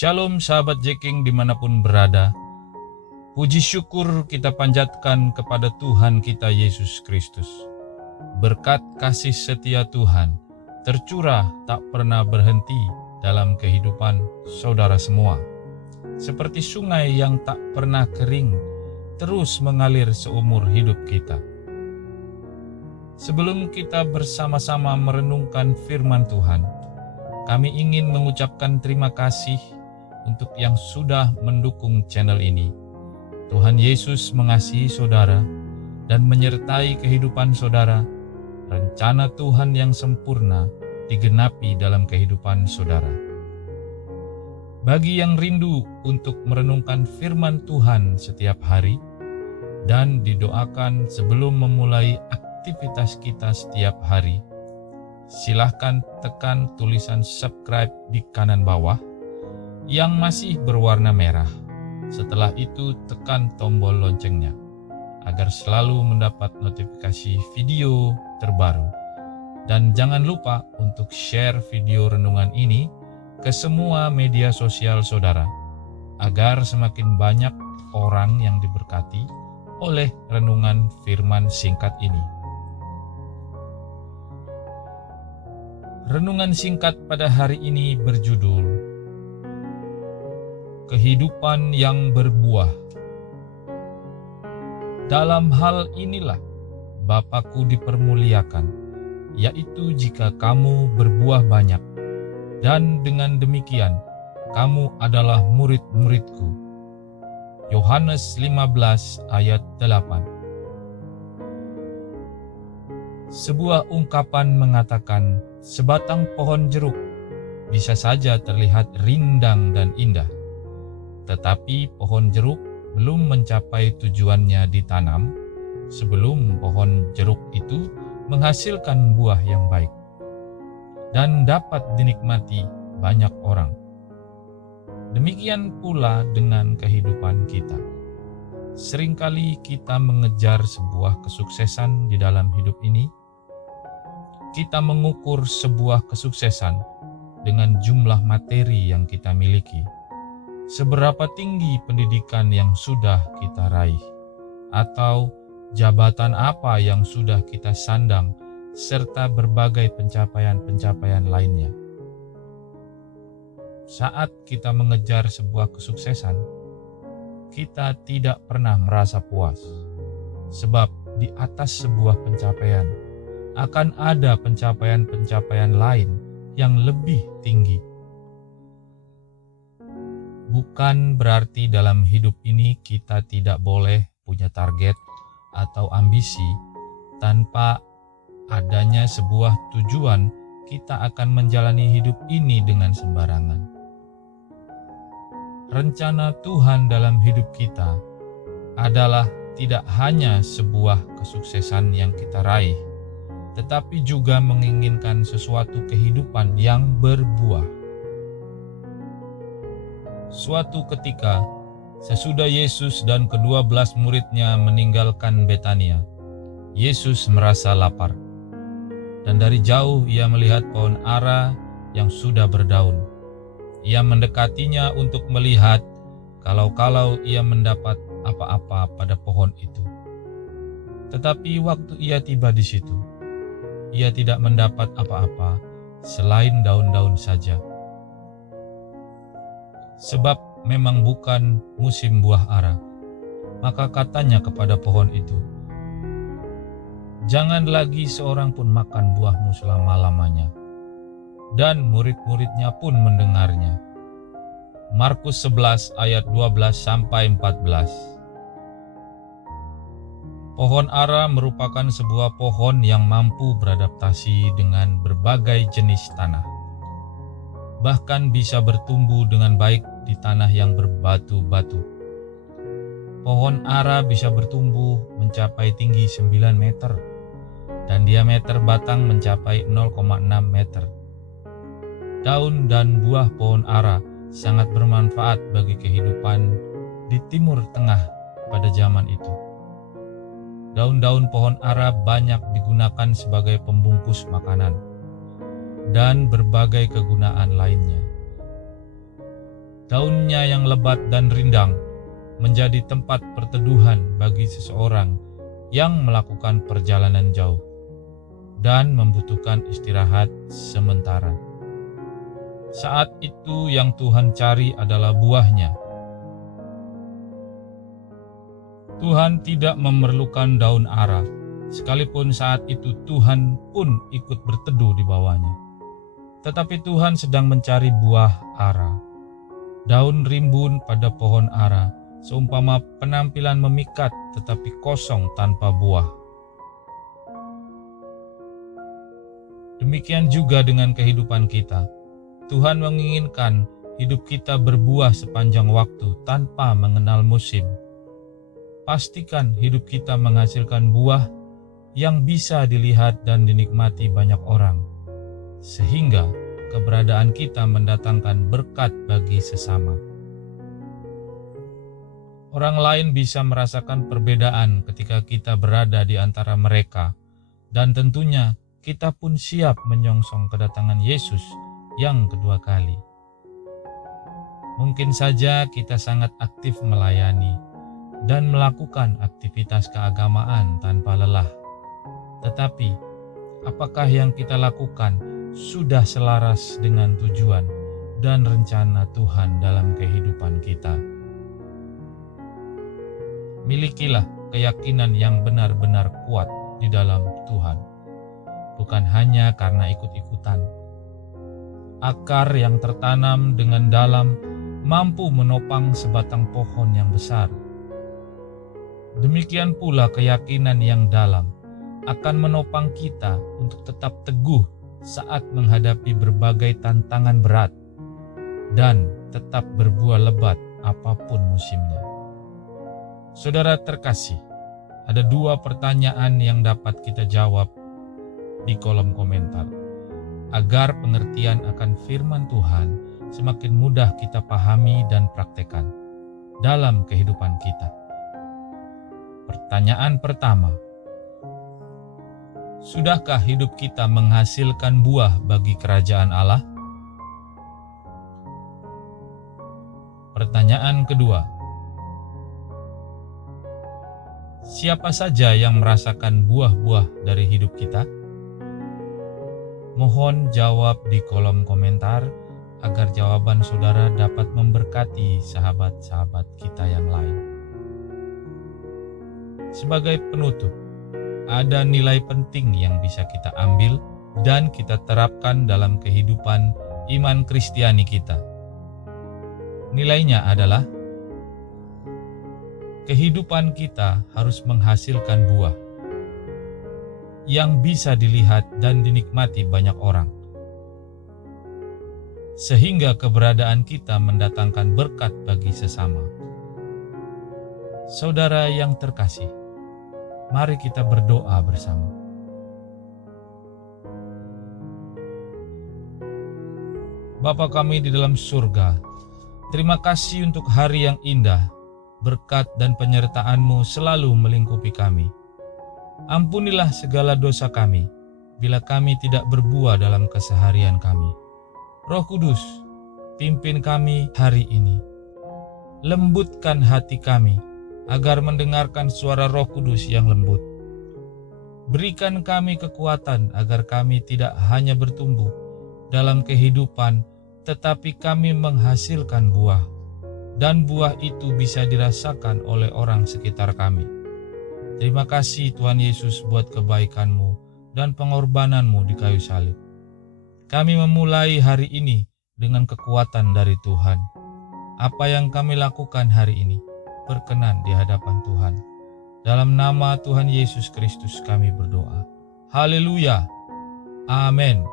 Shalom sahabat Jeking dimanapun berada. Puji syukur kita panjatkan kepada Tuhan kita Yesus Kristus. Berkat kasih setia Tuhan tercurah tak pernah berhenti dalam kehidupan saudara semua. Seperti sungai yang tak pernah kering, terus mengalir seumur hidup kita. Sebelum kita bersama-sama merenungkan firman Tuhan, kami ingin mengucapkan terima kasih untuk yang sudah mendukung channel ini. Tuhan Yesus mengasihi saudara dan menyertai kehidupan saudara. Rencana Tuhan yang sempurna digenapi dalam kehidupan saudara. Bagi yang rindu untuk merenungkan firman Tuhan setiap hari dan didoakan sebelum memulai aktivitas kita setiap hari, silahkan tekan tulisan subscribe di kanan bawah yang masih berwarna merah. Setelah itu tekan tombol loncengnya agar selalu mendapat notifikasi video terbaru. Dan jangan lupa untuk share video renungan ini ke semua media sosial saudara agar semakin banyak orang yang diberkati oleh renungan firman singkat ini. Renungan singkat pada hari ini berjudul Kehidupan yang berbuah. Dalam hal inilah Bapa-Ku dipermuliakan, yaitu jika kamu berbuah banyak, dan dengan demikian kamu adalah murid-murid-Ku. Yohanes 15 ayat 8. Sebuah ungkapan mengatakan sebatang pohon jeruk bisa saja terlihat rindang dan indah, tetapi pohon jeruk belum mencapai tujuannya ditanam sebelum pohon jeruk itu menghasilkan buah yang baik dan dapat dinikmati banyak orang. Demikian pula dengan kehidupan kita. Seringkali kita mengejar sebuah kesuksesan di dalam hidup ini. Kita mengukur sebuah kesuksesan dengan jumlah materi yang kita miliki. Seberapa tinggi pendidikan yang sudah kita raih, atau jabatan apa yang sudah kita sandang, serta berbagai pencapaian-pencapaian lainnya. Saat kita mengejar sebuah kesuksesan, kita tidak pernah merasa puas, sebab di atas sebuah pencapaian akan ada pencapaian-pencapaian lain yang lebih tinggi. Bukan berarti dalam hidup ini kita tidak boleh punya target atau ambisi. Tanpa adanya sebuah tujuan, kita akan menjalani hidup ini dengan sembarangan. Rencana Tuhan dalam hidup kita adalah tidak hanya sebuah kesuksesan yang kita raih, tetapi juga menginginkan sesuatu kehidupan yang berbuah. Suatu ketika, sesudah Yesus dan ke-12 muridnya meninggalkan Betania, Yesus merasa lapar. Dan dari jauh ia melihat pohon ara yang sudah berdaun. Ia mendekatinya untuk melihat kalau ia mendapat apa-apa pada pohon itu. Tetapi waktu ia tiba di situ, ia tidak mendapat apa-apa selain daun-daun saja. Sebab memang bukan musim buah ara. Maka katanya kepada pohon itu, "Jangan lagi seorang pun makan buahmu selama-lamanya." Dan murid-muridnya pun mendengarnya. Markus 11 ayat 12-14. Pohon ara merupakan sebuah pohon yang mampu beradaptasi dengan berbagai jenis tanah. Bahkan bisa bertumbuh dengan baik di tanah yang berbatu-batu. Pohon ara bisa bertumbuh mencapai tinggi 9 meter dan diameter batang mencapai 0,6 meter. Daun dan buah pohon ara sangat bermanfaat bagi kehidupan di Timur Tengah pada zaman itu. Daun-daun pohon ara banyak digunakan sebagai pembungkus makanan dan berbagai kegunaan lainnya. daunnya yang lebat dan rindang menjadi tempat perteduhan bagi seseorang yang melakukan perjalanan jauh dan membutuhkan istirahat sementara. Saat itu yang Tuhan cari adalah buahnya. Tuhan tidak memerlukan daun ara, sekalipun saat itu Tuhan pun ikut berteduh di bawahnya. Tetapi Tuhan sedang mencari buah ara. Daun rimbun pada pohon ara seumpama penampilan memikat tetapi kosong tanpa buah. Demikian juga dengan kehidupan kita. Tuhan menginginkan hidup kita berbuah sepanjang waktu tanpa mengenal musim. Pastikan hidup kita menghasilkan buah yang bisa dilihat dan dinikmati banyak orang, sehingga keberadaan kita mendatangkan berkat bagi sesama. Orang lain bisa merasakan perbedaan ketika kita berada di antara mereka, dan tentunya kita pun siap menyongsong kedatangan Yesus yang kedua kali. Mungkin saja kita sangat aktif melayani dan melakukan aktivitas keagamaan tanpa lelah. Tetapi, apakah yang kita lakukan sudah selaras dengan tujuan dan rencana Tuhan dalam kehidupan kita? Milikilah keyakinan yang benar-benar kuat di dalam Tuhan, bukan hanya karena ikut-ikutan. Akar yang tertanam dengan dalam mampu menopang sebatang pohon yang besar. Demikian pula keyakinan yang dalam akan menopang kita untuk tetap teguh saat menghadapi berbagai tantangan berat dan tetap berbuah lebat apapun musimnya. Saudara terkasih, ada 2 pertanyaan yang dapat kita jawab di kolom komentar, agar pengertian akan firman Tuhan semakin mudah kita pahami dan praktekkan dalam kehidupan kita. Pertanyaan pertama, sudahkah hidup kita menghasilkan buah bagi kerajaan Allah? Pertanyaan kedua, siapa saja yang merasakan buah-buah dari hidup kita? Mohon jawab di kolom komentar agar jawaban saudara dapat memberkati sahabat-sahabat kita yang lain. Sebagai penutup, ada nilai penting yang bisa kita ambil dan kita terapkan dalam kehidupan iman Kristiani kita. Nilainya adalah kehidupan kita harus menghasilkan buah yang bisa dilihat dan dinikmati banyak orang, sehingga keberadaan kita mendatangkan berkat bagi sesama. Saudara yang terkasih, mari kita berdoa bersama. Bapa kami di dalam surga, terima kasih untuk hari yang indah. Berkat dan penyertaan-Mu selalu melingkupi kami. Ampunilah segala dosa kami, bila kami tidak berbuah dalam keseharian kami. Roh Kudus, pimpin kami hari ini. Lembutkan hati kami, agar mendengarkan suara Roh Kudus yang lembut. Berikan kami kekuatan, agar kami tidak hanya bertumbuh dalam kehidupan, tetapi kami menghasilkan buah. Dan buah itu bisa dirasakan oleh orang sekitar kami. Terima kasih Tuhan Yesus buat kebaikan-Mu dan pengorbanan-Mu di kayu salib. Kami memulai hari ini dengan kekuatan dari Tuhan. Apa yang kami lakukan hari ini berkenan di hadapan Tuhan. Dalam nama Tuhan Yesus Kristus kami berdoa. Haleluya. Amin.